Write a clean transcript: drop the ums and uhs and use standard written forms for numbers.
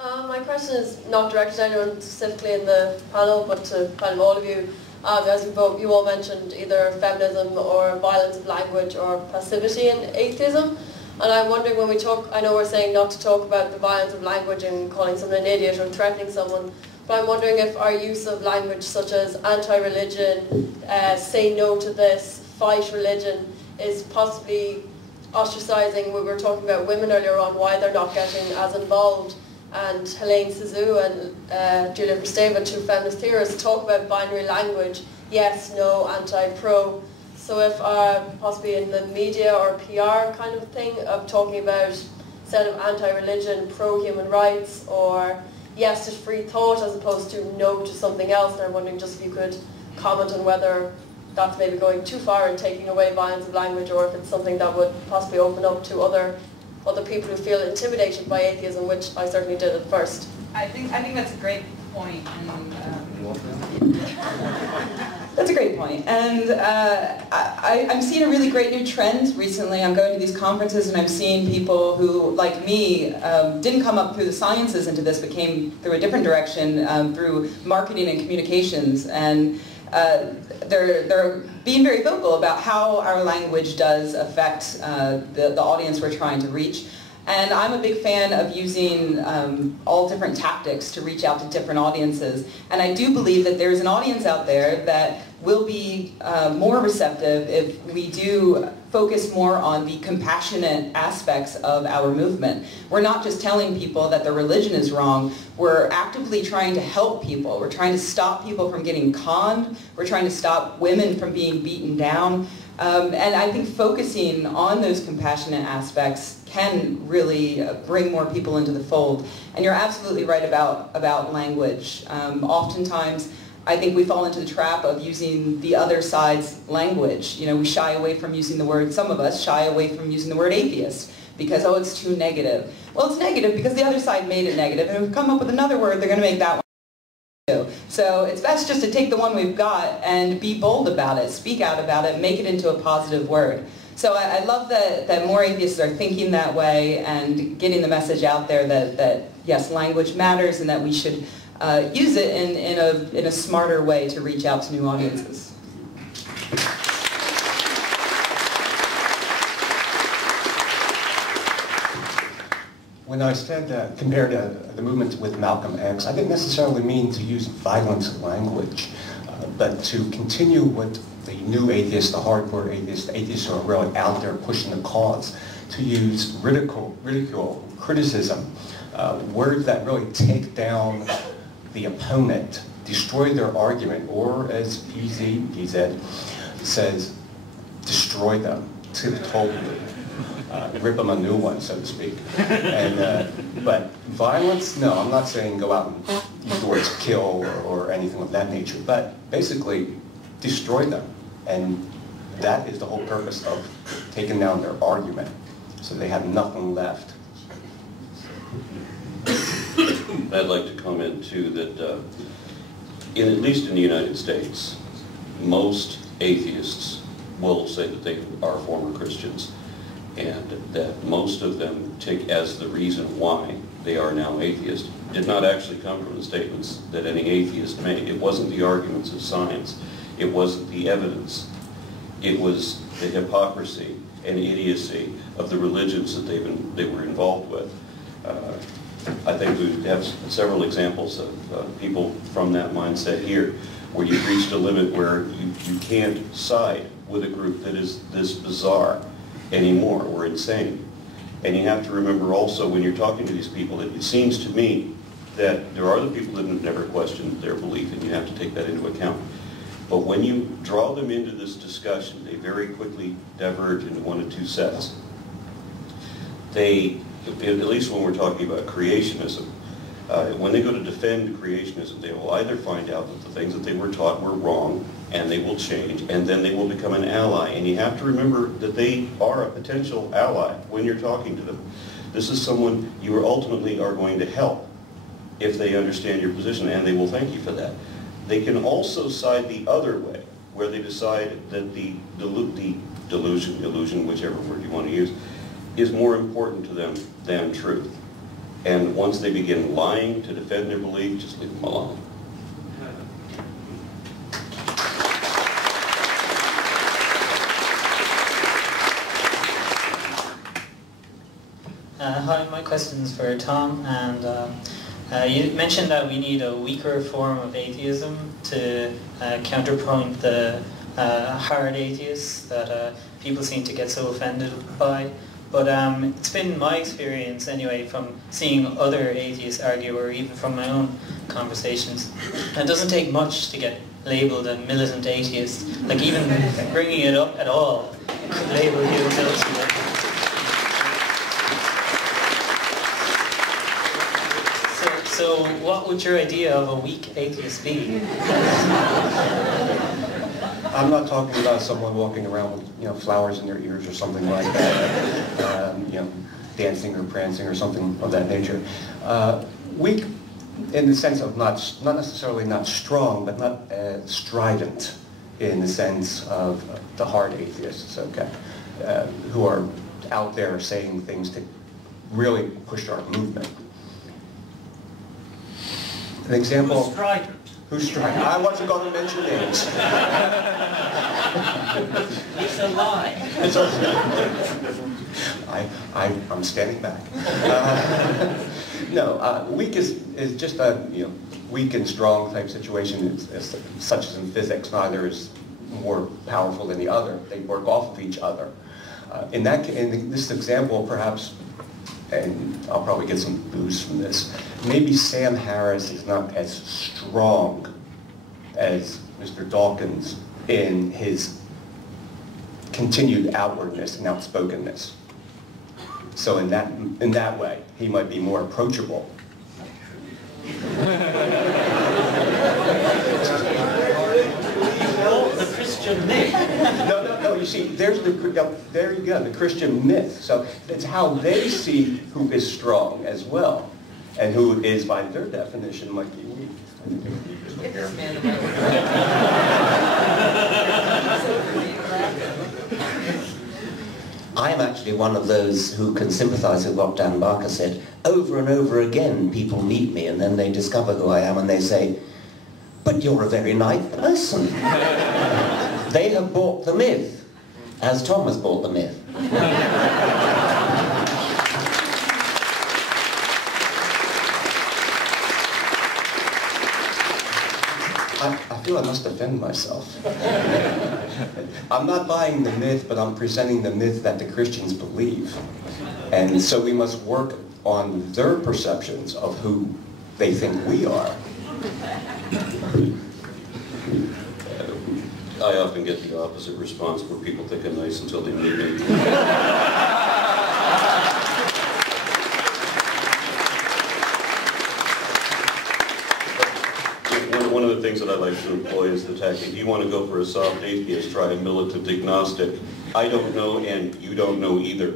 My question is not directed to anyone specifically in the panel, but to kind of all of you. As you all mentioned, either feminism or violence of language or passivity in atheism. And I'm wondering, when we talk, I know we're saying not to talk about the violence of language and calling someone an idiot or threatening someone, but I'm wondering if our use of language such as anti-religion, say no to this, fight religion, is possibly ostracizing. We were talking about women earlier on, why they're not getting as involved. And Helene Cizou and Julia Kristeva, two feminist theorists, talk about binary language, yes, no, anti-pro. So if possibly in the media or PR kind of thing of talking about, instead of anti-religion, pro-human rights, or yes to free thought as opposed to no to something else, and I'm wondering just if you could comment on whether that's maybe going too far in taking away violence of language, or if it's something that would possibly open up to other people who feel intimidated by atheism, which I certainly did at first. I think that's a great point. That's a great point. And I'm seeing a really great new trend recently. I'm going to these conferences and I'm seeing people who, like me, didn't come up through the sciences into this, but came through a different direction through marketing and communications. And they're being very vocal about how our language does affect the audience we're trying to reach. And I'm a big fan of using all different tactics to reach out to different audiences. And I do believe that there's an audience out there that will be more receptive if we do focus more on the compassionate aspects of our movement. We're not just telling people that their religion is wrong, we're actively trying to help people. We're trying to stop people from getting conned, we're trying to stop women from being beaten down. And I think focusing on those compassionate aspects can really bring more people into the fold. And you're absolutely right about language. Oftentimes, I think we fall into the trap of using the other side's language. You know, we shy away from using the word, some of us shy away from using the word atheist because, oh, it's too negative. Well, it's negative because the other side made it negative, and if we come up with another word, they're going to make that one too. So it's best just to take the one we've got and be bold about it, speak out about it, make it into a positive word. So I love that more atheists are thinking that way and getting the message out there that yes, language matters and that we should use it in a smarter way to reach out to new audiences. When I said compared the movement with Malcolm X, I didn't necessarily mean to use violent language, but to continue what the new atheists, the hardcore atheists who are really out there pushing the cause, to use ridicule, criticism, words that really take down the opponent, destroy their argument, or as PZ says, destroy them, totally. Rip them a new one, so to speak. And, but violence, no, I'm not saying go out and use the words kill or anything of that nature, but basically destroy them. And that is the whole purpose of taking down their argument, so they have nothing left. I'd like to comment too that at least in the United States, most atheists will say that they are former Christians, and that most of them take as the reason why they are now atheists did not actually come from the statements that any atheist made. It wasn't the arguments of science. It wasn't the evidence. It was the hypocrisy and idiocy of the religions that they were involved with. I think we have several examples of people from that mindset here, where you've reached a limit where you can't side with a group that is this bizarre anymore or insane. And you have to remember also when you're talking to these people that it seems to me that there are the people that have never questioned their belief, and you have to take that into account. But when you draw them into this discussion, they very quickly diverge into one of two sets. They, at least when we're talking about creationism, when they go to defend creationism, they will either find out that the things that they were taught were wrong, and they will change, and then they will become an ally. And you have to remember that they are a potential ally when you're talking to them. This is someone you ultimately are going to help if they understand your position, and they will thank you for that. They can also side the other way, where they decide that the illusion, whichever word you want to use, is more important to them than truth. And once they begin lying to defend their belief, just leave them alone. Hi, my question's for Tom, and you mentioned that we need a weaker form of atheism to counterpoint the hard atheists that people seem to get so offended by. But it's been my experience anyway from seeing other atheists argue, or even from my own conversations, it doesn't take much to get labelled a militant atheist. Like even bringing it up at all could label you guilty. So what would your idea of a weak atheist be? I'm not talking about someone walking around with flowers in their ears or something like that, dancing or prancing or something of that nature. Weak in the sense of not necessarily not strong, but not strident in the sense of the hard atheists, okay, who are out there saying things to really push our movement. An example. Who's strident? Who's strident? I wasn't going to mention names. It's a lie. I'm standing back. No, weak is just a weak and strong type situation, such as in physics. Neither is more powerful than the other. They work off of each other. In this example, perhaps, and I'll probably get some boost from this, maybe Sam Harris is not as strong as Mr. Dawkins in his continued outwardness and outspokenness. So in that way, he might be more approachable. The Christian myth. No, you see, there you go, the Christian myth. So it's how they see who is strong as well, and who is, by their definition, might be weak. I'm actually one of those who can sympathise with what Dan Barker said. Over and over again, people meet me and then they discover who I am and they say, "But you're a very nice person." They have bought the myth, as Tom has bought the myth. I feel I must defend myself. I'm not buying the myth, but I'm presenting the myth that the Christians believe. And so we must work on their perceptions of who they think we are. I often get the opposite response where people think I'm nice until they meet me. One of the things that I like to employ is the tactic, if you want to go for a soft atheist, try a militant agnostic. I don't know and you don't know either.